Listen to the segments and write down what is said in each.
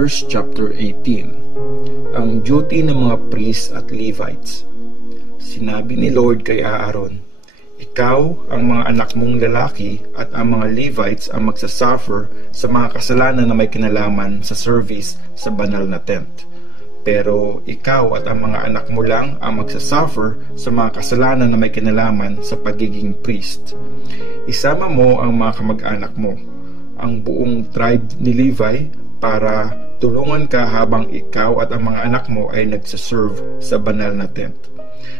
Numbers chapter 18. Ang duty ng mga priests at Levites. Sinabi ni Lord kay Aaron, ikaw, ang mga anak mong lalaki at ang mga Levites ang magsasuffer sa mga kasalanan na may kinalaman sa service sa banal na tent. Pero ikaw at ang mga anak mo lang ang magsasuffer sa mga kasalanan na may kinalaman sa pagiging priest. Isama mo ang mga kamag-anak mo, ang buong tribe ni Levi, para tulungan ka habang ikaw at ang mga anak mo ay nagsaserve sa banal na tent.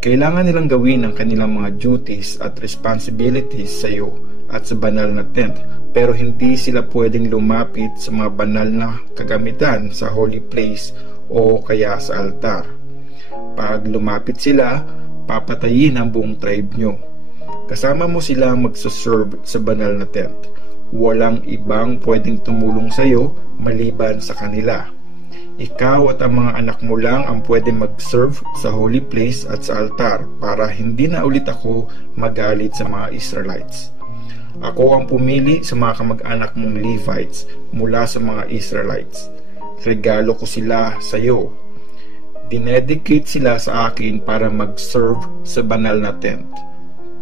Kailangan nilang gawin ang kanilang mga duties at responsibilities sa iyo at sa banal na tent, pero hindi sila pwedeng lumapit sa mga banal na kagamitan sa holy place o kaya sa altar. Pag lumapit sila, papatayin ang buong tribe nyo. Kasama mo sila magsaserve sa banal na tent. Walang ibang pwedeng tumulong sa iyo maliban sa kanila. Ikaw at ang mga anak mo lang ang pwedeng mag-serve sa holy place at sa altar para hindi na ulit ako magalit sa mga Israelites. Ako ang pumili sa mga kamag-anak mong Levites mula sa mga Israelites. Regalo ko sila sa iyo. Dinedicate sila sa akin para mag-serve sa banal na tent.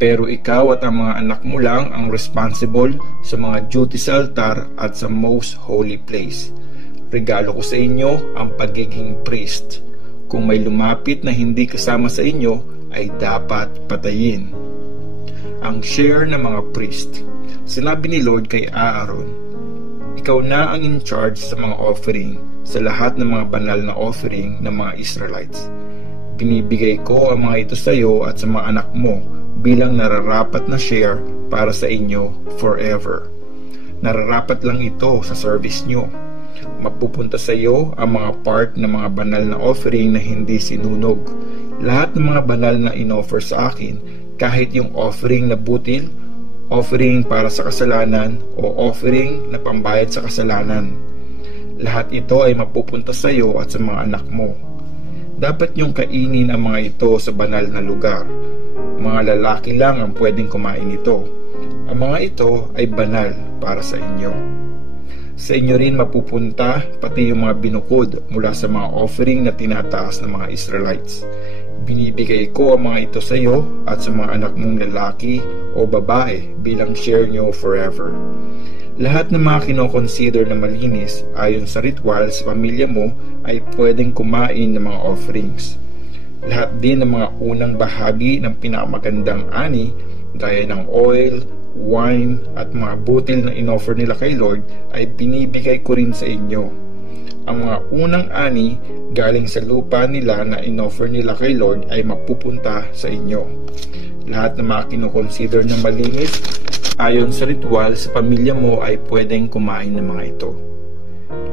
Pero ikaw at ang mga anak mo lang ang responsible sa mga duty sa altar at sa most holy place. Regalo ko sa inyo ang pagiging priest. Kung may lumapit na hindi kasama sa inyo, ay dapat patayin. Ang share ng mga priest. Sinabi ni Lord kay Aaron, ikaw na ang in charge sa mga offering, sa lahat ng mga banal na offering ng mga Israelites. Binibigay ko ang mga ito sa iyo at sa mga anak mo bilang nararapat na share para sa inyo forever. Nararapat lang ito sa service nyo. Mapupunta sa iyo ang mga part ng mga banal na offering na hindi sinunog. Lahat ng mga banal na inoffer sa akin, kahit yung offering na butil, offering para sa kasalanan, o offering na pambayad sa kasalanan. Lahat ito ay mapupunta sa iyo at sa mga anak mo. Dapat niyong kainin ang mga ito sa banal na lugar. Mga lalaki lang ang pwedeng kumain ito. Ang mga ito ay banal para sa inyo. Sa inyo rin mapupunta pati yung mga binukod mula sa mga offering na tinataas ng mga Israelites. Binibigay ko ang mga ito sa iyo at sa mga anak mong lalaki o babae bilang share nyo forever. Lahat ng mga kinoconsider na malinis ayon sa ritual sa pamilya mo ay pwedeng kumain ng mga offerings. Lahat din ng mga unang bahagi ng pinakamagandang ani, gaya ng oil, wine, at mga butil na inoffer nila kay Lord, ay binibigay ko rin sa inyo. Ang mga unang ani galing sa lupa nila na inoffer nila kay Lord ay mapupunta sa inyo. Lahat ng mga kinoconsider na malinis ayon sa ritual sa pamilya mo ay pwedeng kumain ng mga ito.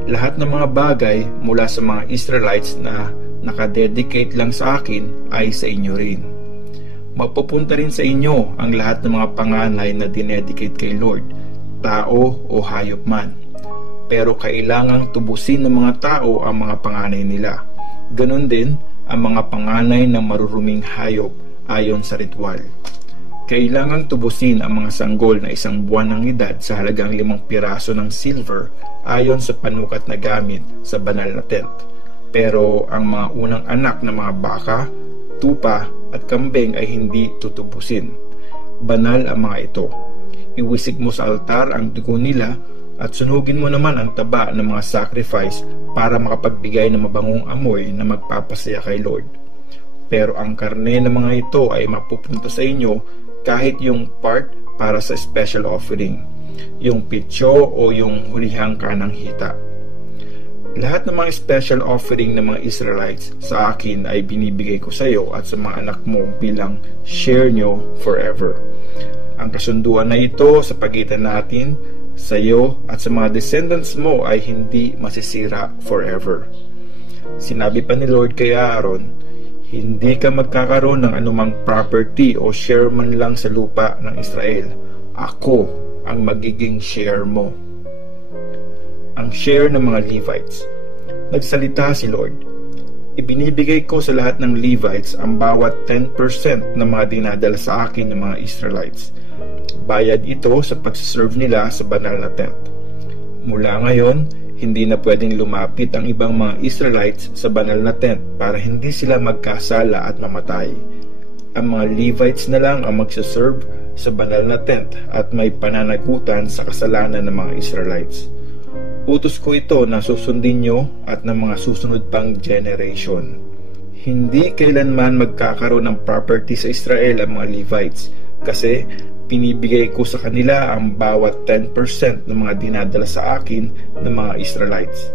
Lahat ng mga bagay mula sa mga Israelites na nakadedicate lang sa akin ay sa inyo rin. Mapupunta rin sa inyo ang lahat ng mga panganay na dinedicate kay Lord, tao o hayop man. Pero kailangang tubusin ng mga tao ang mga panganay nila. Ganon din ang mga panganay ng maruruming hayop ayon sa ritual. Kailangang tubusin ang mga sanggol na 1 buwan ng edad sa halagang 5 piraso ng silver ayon sa panukat na gamit sa banal na tent. Pero ang mga unang anak ng mga baka, tupa at kambing ay hindi tutubusin. Banal ang mga ito. Iwisik mo sa altar ang dugo nila at sunugin mo naman ang taba ng mga sacrifice para makapagbigay ng mabangong amoy na magpapasaya kay Lord. Pero ang karne ng mga ito ay mapupunta sa inyo kahit yung part para sa special offering, yung pitso o yung hulihang kanang hita. Lahat ng mga special offering ng mga Israelites sa akin ay binibigay ko sa iyo at sa mga anak mo bilang share nyo forever. Ang kasunduan na ito sa pagitan natin, sa iyo at sa mga descendants mo ay hindi masisira forever. Sinabi pa ni Lord kay Aaron, hindi ka magkakaroon ng anumang property o share man lang sa lupa ng Israel. Ako ang magiging share mo. Ang share ng mga Levites. Nagsalita si Lord, ibinibigay ko sa lahat ng Levites ang bawat 10% ng mga dinadala sa akin ng mga Israelites. Bayad ito sa pagsaserve nila sa banal na tent. Mula ngayon, Hindi na pwedeng lumapit ang ibang mga Israelites sa banal na tent para hindi sila magkasala at mamatay. Ang mga Levites na lang ang magsaserve sa banal na tent at may pananagutan sa kasalanan ng mga Israelites. Utos ko ito na susundin nyo at ng mga susunod pang generation. Hindi kailanman magkakaroon ng property sa Israel ang mga Levites kasi pinibigay ko sa kanila ang bawat 10% ng mga dinadala sa akin ng mga Israelites.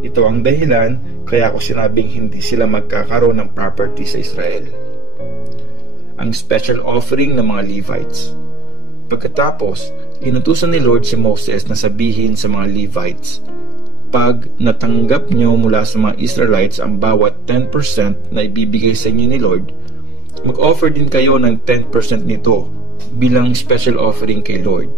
Ito ang dahilan kaya ko sinabing hindi sila magkakaroon ng property sa Israel. Ang special offering ng mga Levites. Pagkatapos, inutusan ni Lord si Moses na sabihin sa mga Levites, pag natanggap nyo mula sa mga Israelites ang bawat 10% na ibibigay sa inyo ni Lord, mag-offer din kayo ng 10% nito bilang special offering kay Lord.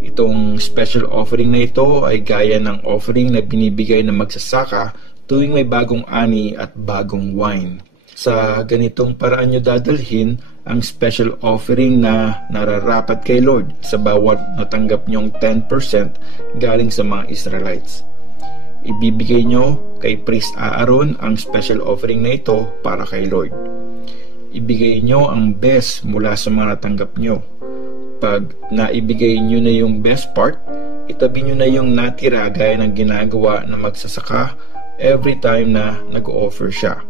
Itong special offering na ito ay gaya ng offering na binibigay ng magsasaka tuwing may bagong ani at bagong wine. Sa ganitong paraan nyo dadalhin ang special offering na nararapat kay Lord sa bawat natanggap nyong 10% galing sa mga Israelites. Ibibigay nyo kay Priest Aaron ang special offering na ito para kay Lord. Ibigay nyo ang best mula sa mga natanggap nyo. Pag naibigay nyo na yung best part, itabi nyo na yung natira gaya ng ginagawa ng magsasaka every time na nag-offer siya.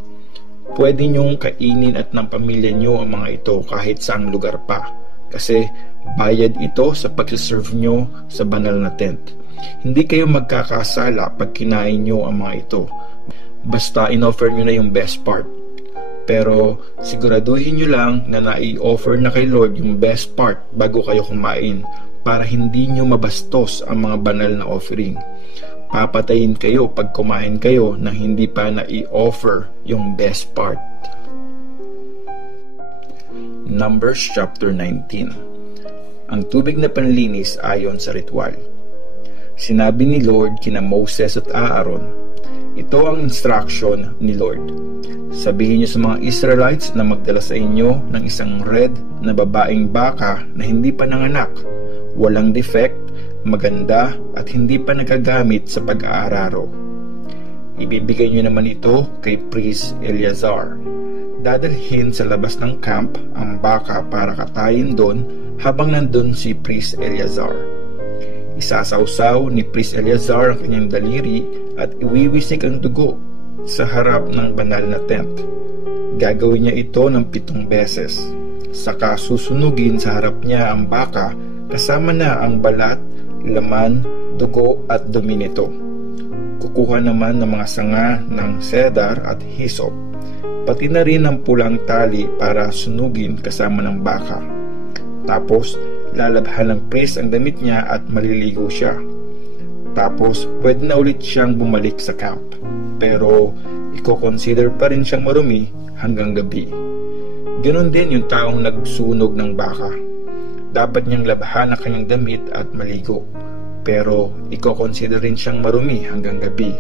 Pwede nyong kainin at ng pamilya nyo ang mga ito kahit saang lugar pa kasi bayad ito sa pagsaserve nyo sa banal na tent. Hindi kayo magkakasala pag kinain nyo ang mga ito basta in-offer nyo na yung best part. Pero siguraduhin nyo lang na nai-offer na kay Lord yung best part bago kayo kumain para hindi nyo mabastos ang mga banal na offering. Papatayin kayo pag kumain kayo nang hindi pa na-i-offer yung best part. Numbers chapter 19. Ang tubig na panlinis ayon sa ritual. Sinabi ni Lord kina Moses at Aaron, ito ang instruction ni Lord. Sabihin niyo sa mga Israelites na magdala sa inyo ng isang red na babaeng baka na hindi pa nanganak, walang defect, maganda at hindi pa nagagamit sa pag-aararo. Ibibigay niyo naman ito kay Priest Eleazar. Dadalhin sa labas ng camp ang baka para katayin doon habang nandun si Priest Eleazar. Isasawsaw ni Priest Eleazar ang kanyang daliri at iwiwisik ang dugo sa harap ng banal na tent. Gagawin niya ito ng 7 beses. Saka susunugin sa harap niya ang baka kasama na ang balat, laman, dugo at dumi nito. Kukuha naman ng mga sanga ng cedar at hyssop, pati na rin ang pulang tali para sunugin kasama ng baka. Tapos, lalabhan ng priest ang damit niya at maliligo siya. Tapos, pwede na ulit siyang bumalik sa camp. Pero, i-consider pa rin siyang marumi hanggang gabi. Ganon din yung taong nagsunog ng baka. Dapat niyang labhan ang kanyang damit at maligo. Pero, i-consider rin siyang marumi hanggang gabi.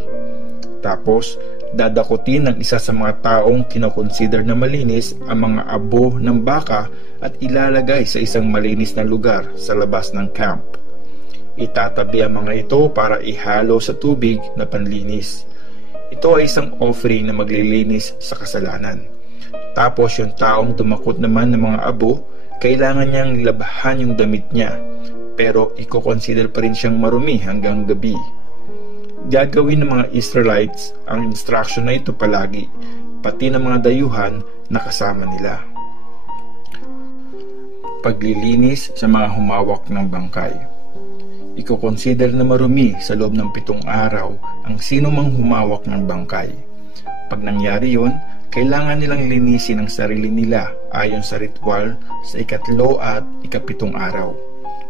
Tapos, dadakutin ng isa sa mga taong kinoconsider na malinis ang mga abo ng baka at ilalagay sa isang malinis na lugar sa labas ng camp. Itatabi ang mga ito para ihalo sa tubig na panlinis. Ito ay isang offering na maglilinis sa kasalanan. Tapos yung taong dumakot naman ng mga abo, kailangan niyang labhan yung damit niya, pero i-consider pa rin siyang marumi hanggang gabi. Gagawin ng mga Israelites ang instruction na ito palagi, pati ng mga dayuhan na kasama nila. Paglilinis sa mga humawak ng bangkay. I-consider na marumi sa loob ng 7 araw ang sino mang humawak ng bangkay. Pag nangyari yun, kailangan nilang linisin ang sarili nila ayon sa ritual sa 3 at 7 araw.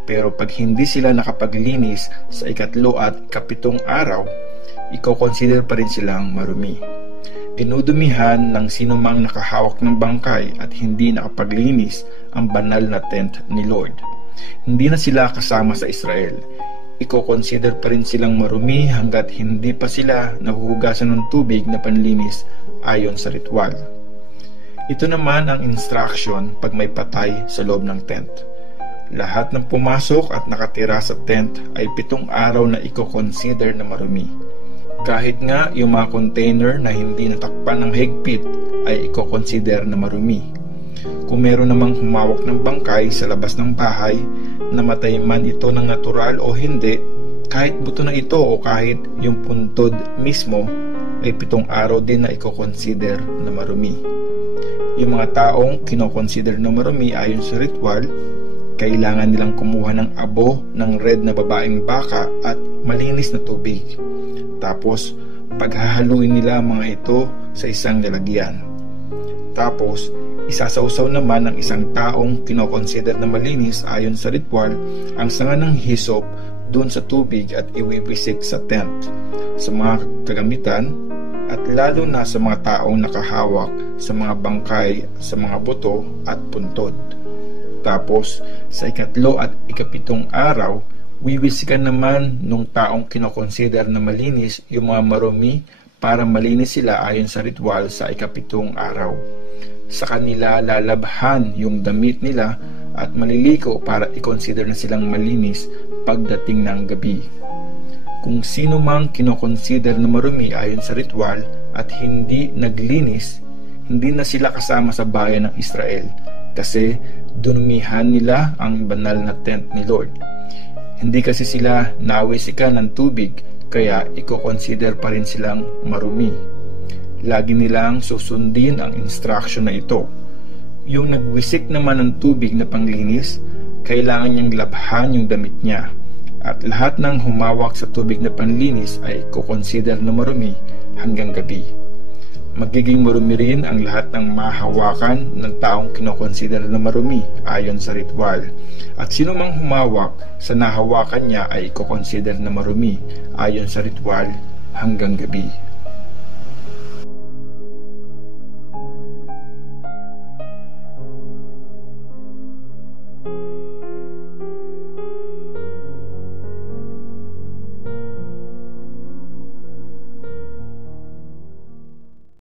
Pero pag hindi sila nakapaglinis sa 3 at 7 araw, i-consider pa rin silang marumi. Dinudumihan ng sino mang nakahawak ng bangkay at hindi nakapaglinis ang banal na tent ni Lord. Hindi na sila kasama sa Israel. I-consider pa rin silang marumi hanggat hindi pa sila nahuhugasan ng tubig na panlinis ayon sa ritual. Ito naman ang instruction pag may patay sa loob ng tent. Lahat ng pumasok at nakatira sa tent ay 7 araw na i-consider na marumi. Kahit nga yung mga container na hindi natakpan ng higpit ay i-consider na marumi. Kung meron namang humawak ng bangkay sa labas ng bahay, namatay man ito ng natural o hindi, kahit buto na ito o kahit yung puntod mismo, ay 7 araw din na i-consider na marumi. Yung mga taong kino-consider na marumi ayon sa ritual, kailangan nilang kumuha ng abo ng red na babaeng baka at malinis na tubig. Tapos, paghahaluin nila ang mga ito sa isang lalagyan. Tapos, isasawsaw naman ng isang taong kino-consider na malinis ayon sa ritual ang sanga ng hisop dun sa tubig at iwiwisik sa tent, sa mga kagamitan, at lalo na sa mga taong nakahawak sa mga bangkay, sa mga buto at puntod. Tapos, sa ikatlo at ikapitong araw, wiwisikan naman nung taong kinokonsider na malinis yung mga marumi para malinis sila ayon sa ritual sa ikapitong araw. Sa kanila lalabhan yung damit nila at maliliko para i-consider na silang malinis pagdating ng gabi. Kung sino mang kinokonsider na marumi ayon sa ritual at hindi naglinis, hindi na sila kasama sa bayan ng Israel kasi dunumihan nila ang banal na tent ni Lord. Hindi kasi sila nawisikan ng tubig kaya i-consider pa rin silang marumi. Lagi nilang susundin ang instruction na ito. Yung nagwisik naman ng tubig na panglinis, kailangan niyang labhan yung damit niya. At lahat ng humawak sa tubig na panlinis ay i-consider na marumi hanggang gabi. Magiging marumi rin ang lahat ng mahawakan ng taong kinokonsider na marumi ayon sa ritual. At sino mang humawak sa nahawakan niya ay i-consider na marumi ayon sa ritual hanggang gabi.